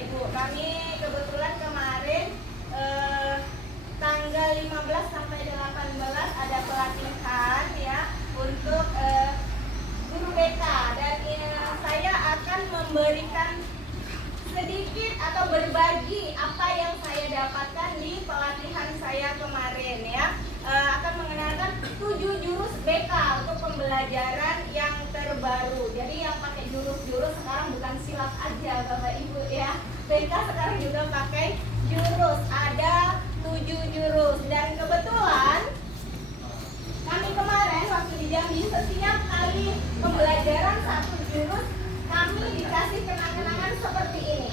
Ibu. Kami kebetulan kemarin tanggal 15 sampai 18 ada pelatihan ya untuk guru BK, dan saya akan memberikan sedikit atau berbagi apa yang saya dapatkan di pelatihan saya kemarin ya. Akan mengenalkan 7 jurus BK untuk pembelajaran yang terbaru. Jadi yang pakai jurus-jurus sekarang bukan silat aja Bapak Ibu ya. BK sekarang juga pakai jurus. Ada 7 jurus, dan kebetulan kami kemarin waktu di Jambi setiap kali pembelajaran satu jurus kami dikasih kenang-kenangan seperti ini.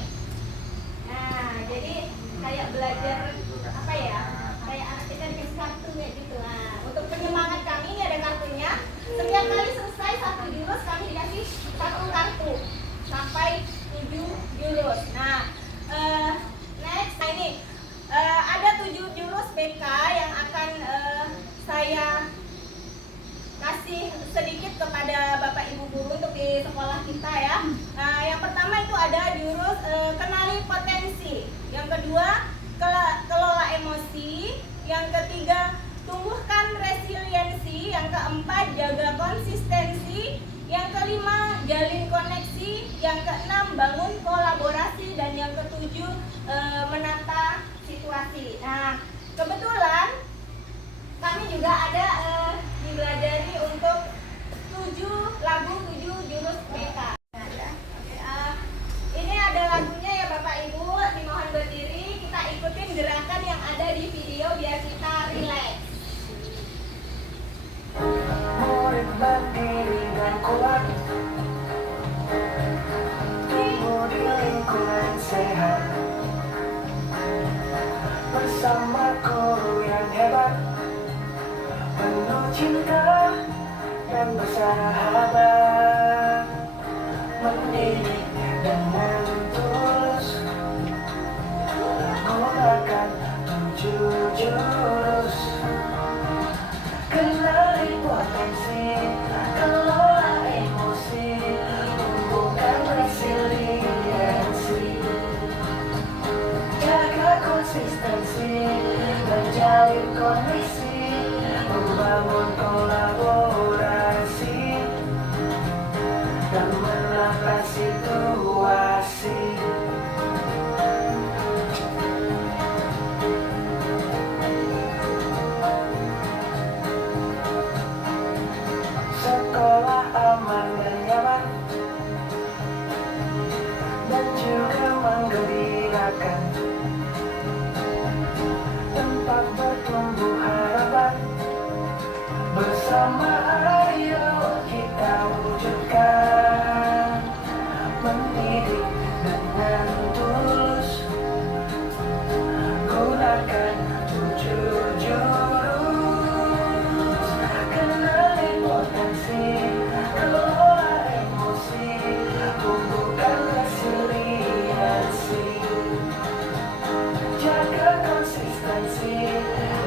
Nah, jadi kayak belajar apa ya? Kayak anak kita dikasih kartu kayak gitu. Nah, untuk penyemangat kami ini ada kartunya. Setiap kali selesai satu jurus kami dikasih satu kartu sampai 7 jurus. Nah, next ini ada 7 jurus BK yang akan saya kasih sedikit kepada Bapak Ibu guru untuk di sekolah kita ya. Nah, yang pertama itu ada jurus kenali potensi. Yang kedua, kelola emosi. Yang ketiga, tumbuhkan resiliensi. Yang keempat, jaga konsistensi. Yang kelima, jalin koneksi. Yang keenam, bangun kolaborasi. Dan yang ketujuh, menata situasi. Nah, kebetulan kami juga ada dibelajari untuk 7 lagu 7 jurus BK. Ini ada lagunya ya Bapak Ibu, dimohon berdiri, kita ikutin gerakan yang ada di video biar kita rileks. Murid mandiri dan kuat, tumbuh di lingkungan sehat, bersama guru yang hebat, penuh cinta dan bersahabat, mendidik dengan tulus, gunakan 7 jurus. Kenali potensi, kelola emosi, tumbuhkan resiliensi, jaga konsistensi dan jalin koneksi, membangun kolaborasi dan menata situasi. Sekolah aman dan nyaman, dan juga menggembirakan, tempat bertumbuh harapan. Bersama ayo kita wujudkan, mendidik dengan tulus, gunakan 7 jurus. Kenali potensi, kelola emosi, tumbuhkan resiliensi, jaga konsistensi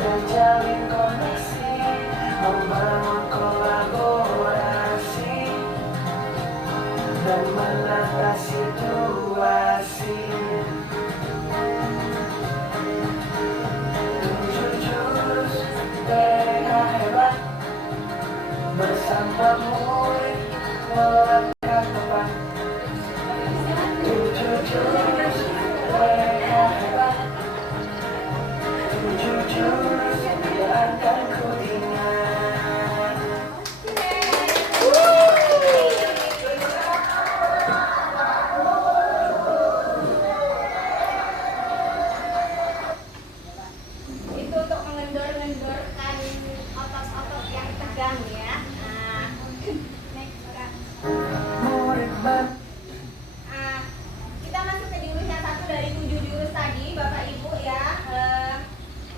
dan jalin koneksi, membangun kolaborasi dan menata situasi. 7 jurus BK hebat, bersama murid melangkah tepat. 7 jurus BK hebat, 7 jurus yang akan ku ingat. Itu untuk mengendor-endorkan otot-otot yang tegang ya. Nah, next Kak. Murid man- Kita masuk ke jurus yang satu dari 7 jurus tadi Bapak Ibu ya.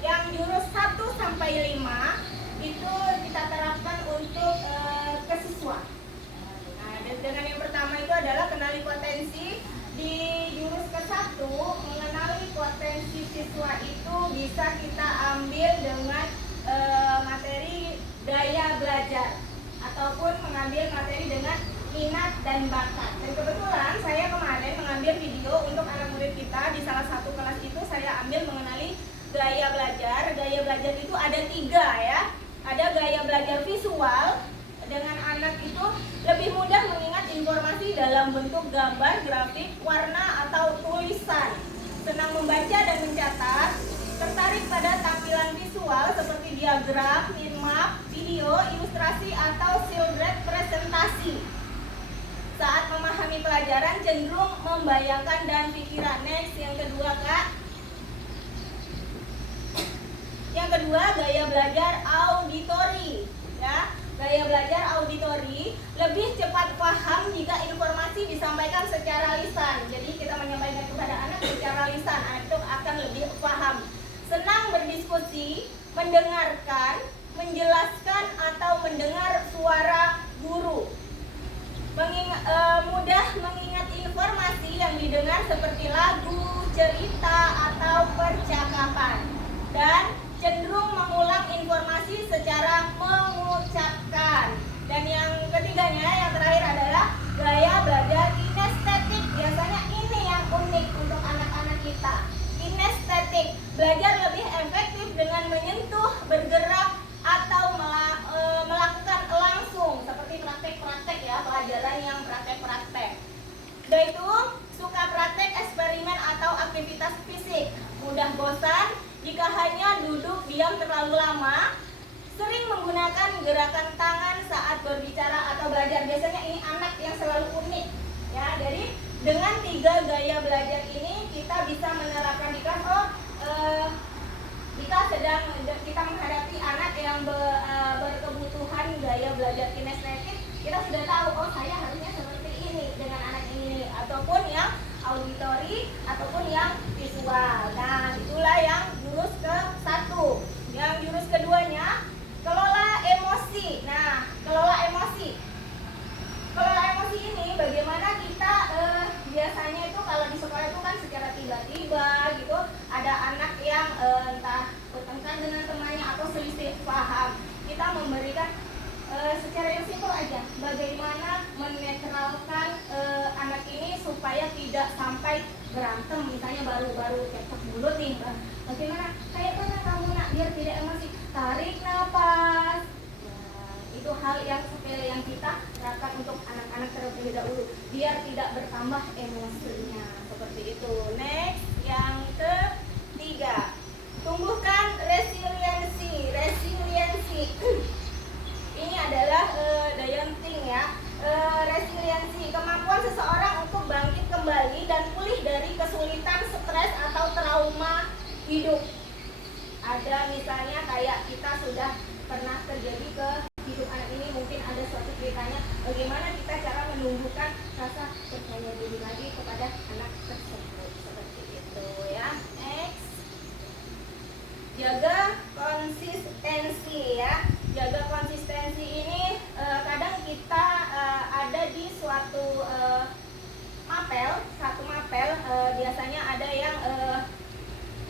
Yang jurus 1 sampai 5 itu kita terapkan untuk ke siswa. Nah, dengan yang pertama itu adalah kenali potensi. Di jurus ke-1, mengenali potensi siswa itu bisa kita ambil dengan materi gaya belajar ataupun mengambil materi dengan minat dan bakat. Dan kebetulan saya kemarin mengambil video untuk anak murid kita di salah satu kelas itu. Saya ambil mengenali gaya belajar. Gaya belajar itu ada 3 ya. Ada gaya belajar visual, dengan anak itu lebih mudah mengingat informasi dalam bentuk gambar, grafik, warna, atau tulisan. Senang membaca dan mencatat, tertarik pada tampilan visual seperti diagram, mind map, video, ilustrasi, atau slide presentasi. Saat memahami pelajaran cenderung membayangkan dan pikiran. Next, yang kedua Kak. Yang kedua, gaya belajar auditori ya. Gaya belajar auditori lebih cepat paham jika informasi disampaikan secara lisan. Jadi kita menyampaikan kepada anak secara lisan, anak itu akan lebih paham. Senang berdiskusi, mendengarkan, menjelaskan atau mendengar suara guru. Mudah mengingat informasi yang didengar seperti lagu, cerita, atau percakapan. Dan cenderung mengulang informasi secara mengucapkan. Dan yang ketiganya, yang terakhir adalah gaya belajar kinestetik. Biasanya ini yang unik untuk anak-anak kita. Kinestetik, belajar lebih efektif dengan menyentuh, bergerak, atau melakukan langsung seperti praktek-praktek ya, pelajaran yang praktek-praktek. Yaitu suka praktek, eksperimen, atau aktivitas fisik. Mudah bosan jika hanya duduk diam terlalu lama, sering menggunakan gerakan tangan saat berbicara atau belajar. Biasanya ini anak yang selalu unik ya. Jadi dengan 3 gaya belajar ini kita bisa menerapkan kita menghadapi anak yang berkebutuhan gaya belajar kinestetik, kita sudah tahu saya harusnya seperti ini dengan anak ini, ataupun yang auditori ataupun yang visual. Nah, itulah yang jurus ke-1. Yang jurus keduanya, kelola emosi. Nah, kelola emosi. Kelola emosi ini bagaimana kita biasanya itu kalau di sekolah itu kan secara tiba-tiba gitu ada anak yang entah bertengkar dengan temannya atau selisih paham. Kita memberikan secara yang simpel aja bagaimana menetralkan anak ini supaya tidak sampai berantem, misalnya baru cekcok mulut nih. Bagaimana? Kayak mana kamu nak biar tidak emosi? Tarik nafas. Itu hal yang sepele yang kita terapkan untuk anak-anak terlebih dahulu biar tidak bertambah emosinya seperti itu. Next, yang ketiga, tumbuhkan resiliensi. Ini adalah Dayanting ya. Resiliensi, kemampuan seseorang untuk bangkit kembali dan pulih dari kesulitan, stres, atau trauma hidup. Ada misalnya kayak kita sudah pernah terjadi ke hidup anak ini, mungkin ada suatu ceritanya bagaimana kita cara menumbuhkan rasa percaya diri lagi kepada anak tersebut seperti itu ya. Next, jaga konsistensi ya. Jaga konsistensi ini kadang kita ada di suatu satu mapel biasanya ada yang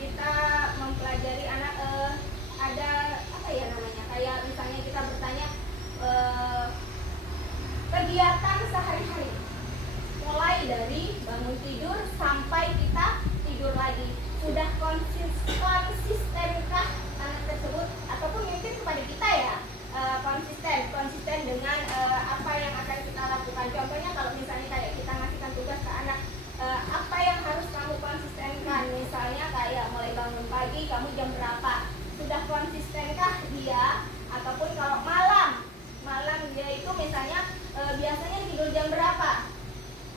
kita mempelajari anak ada apa ya namanya, kayak misalnya kita bertanya kegiatan sehari-hari mulai dari bangun tidur sampai kita tidur lagi, sudah konsistenkah anak tersebut, ataupun mungkin kepada kita ya konsisten dengan apa yang akan kita lakukan. Contohnya kalau misalnya kayak kita ngasihkan tugas ke anak, apa yang harus kamu konsistenkan, misalnya kayak mulai bangun pagi kamu jam berapa, sudah konsistenkah dia, ataupun kalau malam dia itu misalnya biasanya tidur jam berapa,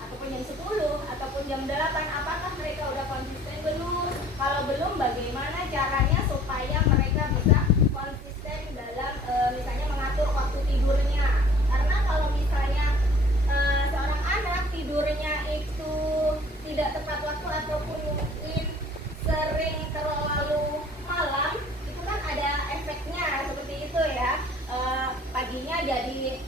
ataupun jam 10 ataupun jam 8, apakah mereka udah konsisten belum? Kalau belum, bagaimana caranya supaya mereka bisa konsisten dalam misalnya mengatur waktu tidurnya. Karena kalau misalnya seorang anak tidurnya itu tidak tepat waktu ataupun mungkin sering terlalu malam, itu kan ada efeknya seperti itu ya. Paginya jadi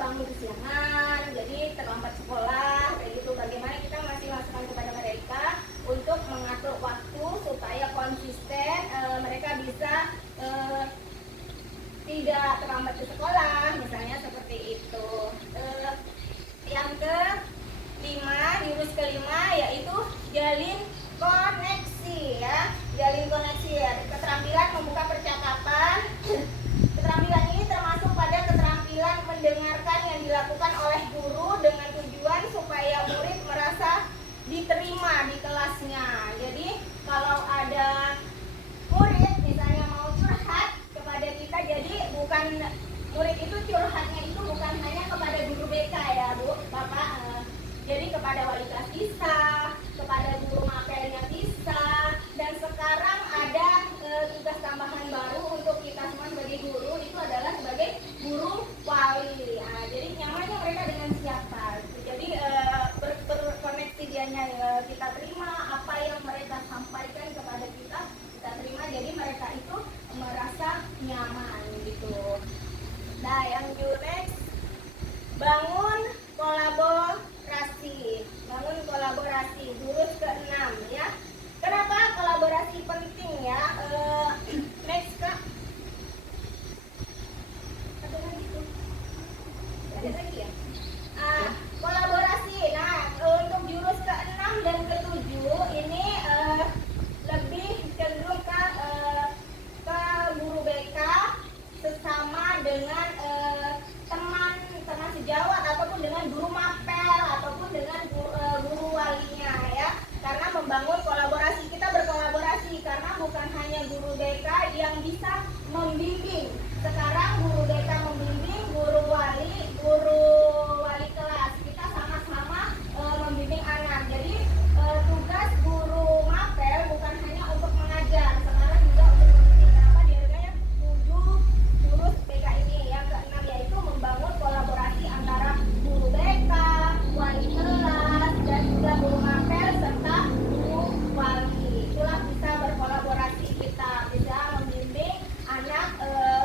bangun kesiangan, jadi terlambat sekolah, kayak gitu. Bagaimana kita masih masukan kepada mereka untuk mengatur waktu supaya konsisten, mereka bisa tidak terlambat ke sekolah, misalnya seperti itu. murid itu curhatnya itu bukan hanya kepada guru BK ya Bu, Bapak. Jadi kepada wali kelas bisa, kepada guru mapelnya bisa, dan sekarang ada tugas tambahan baru untuk kita semua sebagai guru, itu adalah sebagai guru wali. Nah, jadi nyamannya mereka dengan siapa? Jadi berkoneksi dianya, kita terima apa yang mereka sampaikan kepada kita terima, jadi mereka itu merasa nyaman gitu. Nah, yang next, bangun kolaborasi jurus ke-6 ya. Kenapa kolaborasi penting ya? Next Kak. Ada lagi tuh. Ada lagi ya? Kolaborasi. Nah, untuk jurus ke-6 dan ke-7 ini lebih cenderung ke guru BK sesama dengan teman sejawat ataupun dengan guru mapel ataupun dengan guru walinya ya, karena membangun kolaborasi, kita berkolaborasi karena bukan hanya guru BK yang bisa membimbing. Sekarang guru BK membimbing, guru wali kelas kita sama-sama membimbing anak. Jadi tugas guru mapel bukan hanya untuk mengajar, sekarang juga untuk membimbing. Kenapa dihargai 7 jurus BK ini? Yang ke-6 yaitu membangun kolaborasi antara guru BK, wali kelas, dan juga guru mapel serta guru wali. Itulah bisa berkolaborasi, kita bisa membimbing anak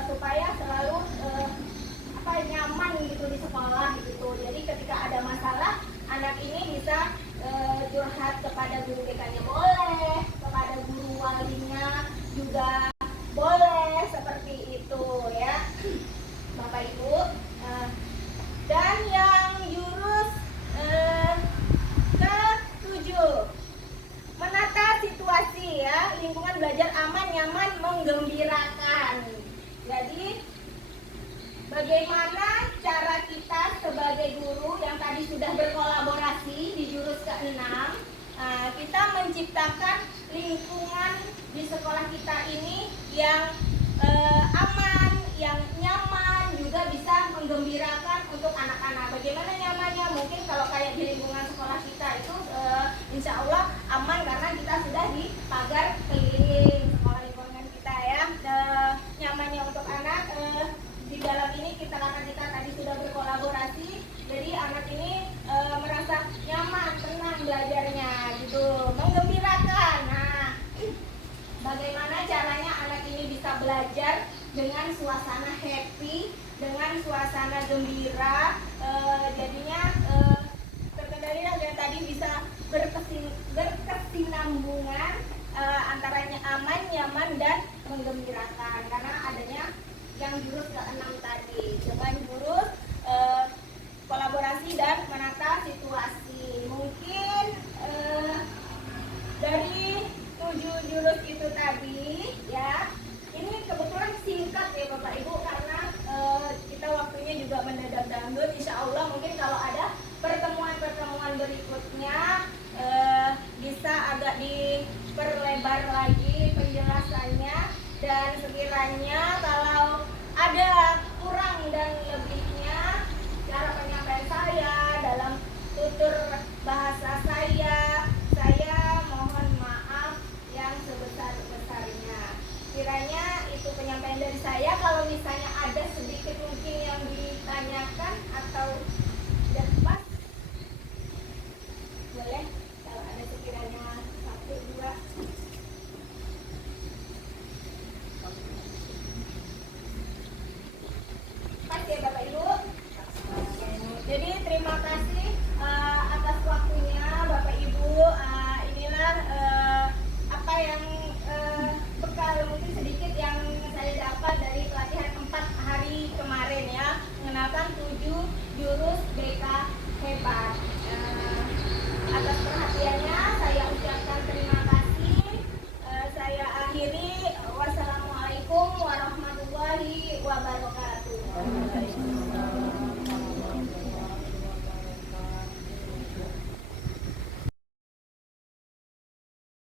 supaya selalu nyaman gitu di sekolah gitu. Jadi ketika ada masalah, anak ini bisa curhat kepada guru BK-nya boleh, kepada guru walinya juga boleh, seperti itu ya Bapak Ibu. Dan yang jurus ke-7, menata situasi ya, lingkungan belajar aman, nyaman, menggembirakan. Jadi bagaimana cara kita sebagai guru yang tadi sudah berkolaborasi di jurus ke-6, kita menciptakan lingkungan di sekolah kita ini yang aman, yang nyaman, juga bisa menggembirakan untuk anak-anak. Bagaimana nyamannya? Mungkin kalau kayak di lingkungan sekolah kita itu insya Allah aman karena kita sudah di pagar keliling sekolah lingkungan kita ya. Nyamannya untuk anak di dalam ini karena kita tadi sudah berkolaborasi, jadi anak ini merasa nyaman, tenang belajarnya gitu, menggembirakan. Nah, bagaimana caranya anak ini bisa belajar dengan suasana happy, dengan suasana gembira, jadinya terkendali dan tadi bisa berkesinambungan antaranya aman, nyaman, dan menggembirakan karena adanya yang jurus ke-6 tadi dengan jurus kolaborasi dan menata situasi. Mungkin dari 7 jurus itu tadi ya, ini kebetulan singkat ya Bapak Ibu karena kita waktunya juga mendadak dangdut. Insya Allah mungkin kalau ada pertemuan berikutnya bisa agak diperlebar lagi penjelasannya, dan sekiranya kalau ada kurang dan lebihnya cara penyampaian saya dalam tutur bahasa saya mohon maaf yang sebesar-besarnya. Kiranya itu penyampaian dari saya. Kalau misalnya ada sedikit mungkin yang ditanyakan atau sudah pas, boleh kalau ada sekiranya 1, 2. Pas ya Bapak Ibu. Jadi terima kasih atas waktunya Bapak Ibu. Inilah apa yang bekal mungkin sedikit yang saya dapat dari pelatihan 4 hari kemarin ya, mengenalkan 7 jurus BK hebat.